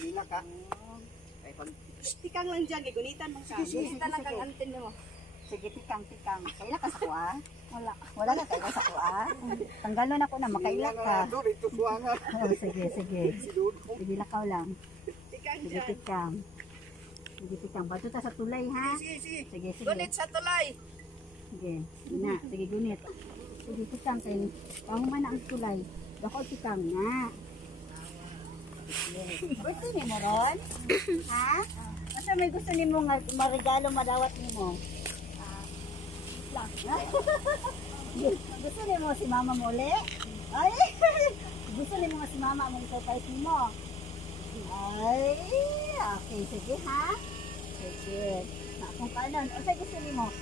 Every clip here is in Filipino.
Lila ka. Ay pag Tikang lang dyan, gigunitan mong sabi. Kita lang kang antin mo. Sige, tikang. Kaila ka sa kuha? Wala. Wala ka kaila sa kuha? Tanggalon ako na, makaila ka. doon ito suwangan. Oh, sige. Sige, lakaw lang. Tikang Sige, dyan. tikang. Bato ta sa tulay, ha? Sige. Sige. Gunit sa tulay. Sige, na. Sige, gunit. Sige, tikang kayo. Pahuman na ang tulay. Bako tikang nga. Birthday ni mo ron? Ha? Asa may gusto ni mo nga marigalo madawat ni mo? Gusto ni mo si mama mo uli? Ay! Gusto ni mo nga si mama mo surprise ni mo? Ay! Okay, sige ha? Sige. Kung kanon, o sa gusto ni mo?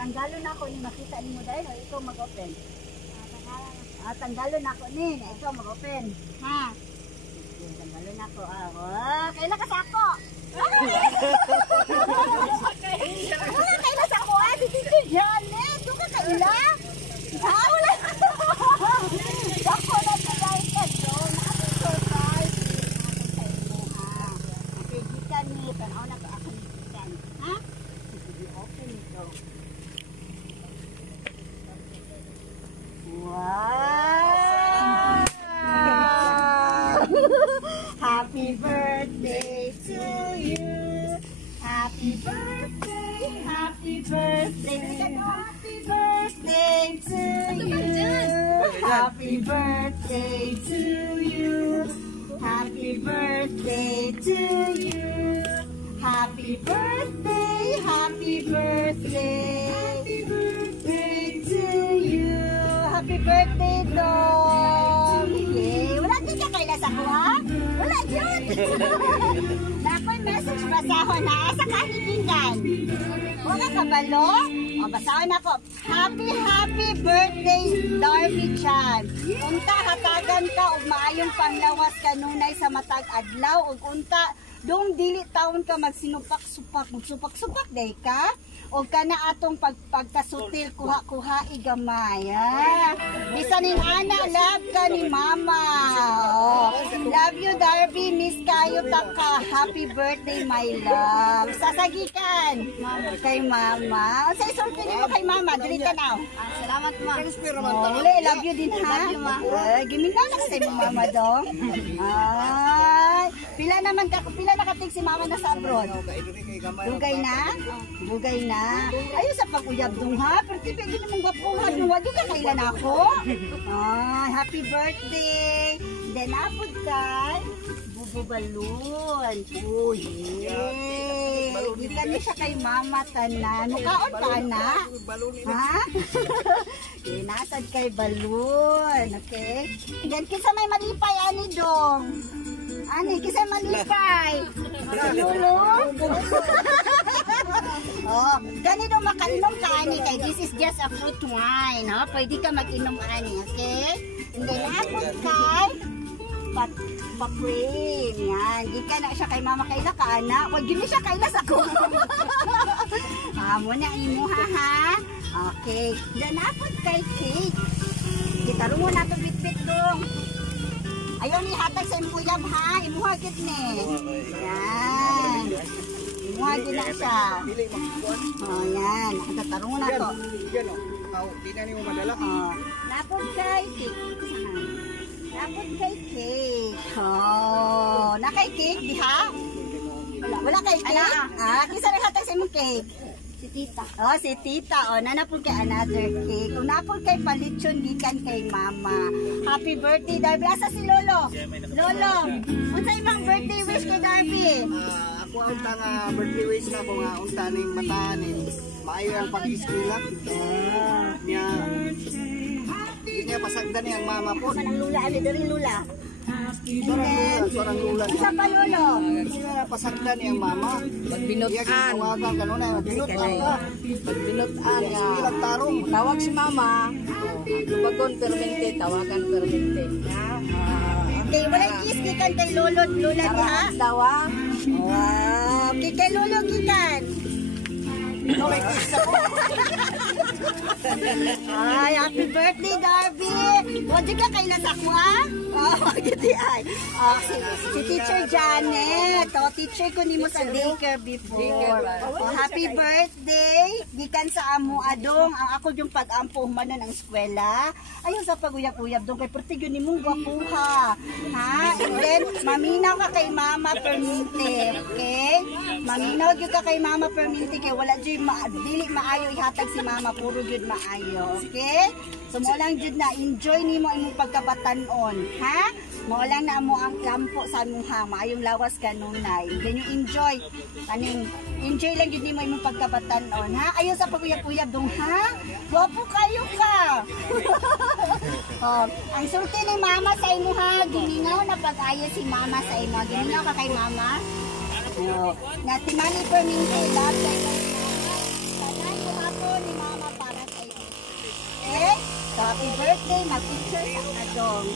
Tanggalon ako ni makita ni mo dahil o ikaw mag-open? Tanggalon ako ni, ikaw mag-open. Ha? Sige, tanggalon ako. Kailan ka sa ako? Kailan sa ako? Yan eh! Doon ka kaila? Wala! Ako na tulay ka doon. Nakapag-surprise. Okay, gikan ni. Tanaw na ko ako ni gikan. Ha? Sige, open ito. Wow! Happy birthday to you. Happy birthday to you. Happy birthday to you. Happy birthday to you. Happy birthday to you. Happy birthday, Dong. Yay. Wala din ka kaila sa kuha? Wala yun. Nakoy message basahon na sa kahilingan. Wala ka balo? O, basahon ako. Happy birthday, Darby Chan. Unta hatagan ka og maayong panglawas kanunay sa matag adlaw ug unta dong dili taon ka magsupak day ka o kana atong pagkasutil kuha igamay ha. Bisan ning ana love ka ni mama. Love you Darby, miss kayo ta ka. Happy birthday my love. Sasagikan kay mama. Sa isulti mo kay mama, dili ka now. Salamat ma. Love you din ha. Gimingaw na sa imong mama dong. Ay, pila na kating si mama na sa abroad? Bugay na. Ayun sa pag-uyab dong ha. Pero tipi gini mong gapuhan. Wag ka kailan ako. Happy birthday. Then apod kay Bubu Balon. Oh yay. Gikan ni siya kay mama tanan. Mukaon ka na. Ha? Nasad kay balon. Okay. Then kinsa may malipay ani dong. Ani, kisay malipay. Lolo. Oh, ganito makainom ka ani kay this is just a fruit wine, ha? Pwede ka mag-inom ani, okay? And then apod kay paprin. Yan, gika na siya kay mama kaila ka ana. Wag gyud siya kaila sa ko. Amo na imo ha. Okay. Then apod kay cake. Gitaro mo na to bit-bit dong. Ayaw ni hatag sa imong uyab ha, imuha gid ni. Yan. Imuha gid na siya. Oh, yan. Nakatarong na to. Yan o. Di na niyo madala. Napod kay cake. Napod kay cake. Oh, na kay cake diha? Wala kay cake? Kisa rin hatag sa imong cake? Si tita. Oh, si tita. Oh, nanapod kay another cake. Kung napod kay palitsyon, gikan kay mama. Happy birthday, Darby. Asa si Lolo? Lolo, unsa imong birthday wish kay Darby? Ako unta nga birthday wish na ko nga unta ning bataan ni maayo ang pag-eskwela. Niya pasagdan niya ang mama po. Ano nang lula? Ano diri lula? Sorang lula. Isa pa Lolo? Pasagdan niya ang mama. Magbinutan. Tawagan ka nun ay magbinutan ka. Magbinutan nga. Ilang tarong. Tawag si mama. Lubagon permente, tawagan permente. Okay, wala kiss gikan kay Lolo at Lula diha? Dawa. Wow, kay Lolo gikan. Ay, happy birthday, Darby! Wadi ka kay nasa ko, ha? Oh, giti ay. Si Teacher Janet. Teacher ko nimo sa daycare before. Happy birthday. Gikan sa amo adong ang ako yung pag-ampo humanon ang eskwela. Ayun sa paguyap-uyap dong kay perti yun nimong gwapuha. Ha? And then, maminaw ka kay Mama Perminte. Okay? Maminaw yun ka kay Mama Perminte kay wala dyan dili maayo ihatag si Mama. Puro yun maayo. Okay? So, mo lang dyan na enjoy nimo imong pagkabatanon. Ha? Mo lang na mo ang kampo sa muha. Maayong lawas kanunay. Then you enjoy. Enjoy lang yun nimo imong pagkabatanon. Ha? Ayun sa paguyap-uyap dong. Ha? Gwapo kayo ka. Ang sulti ni Mama sa imo ha. Gimingaw na pag-ayo si Mama sa imo. Gimingaw ka kay Mama. Na Timani Perminte. Love kay Mama. Tanan ko ako ni Mama para sa imo. Okay? So, happy birthday. Mag-picture sa adong.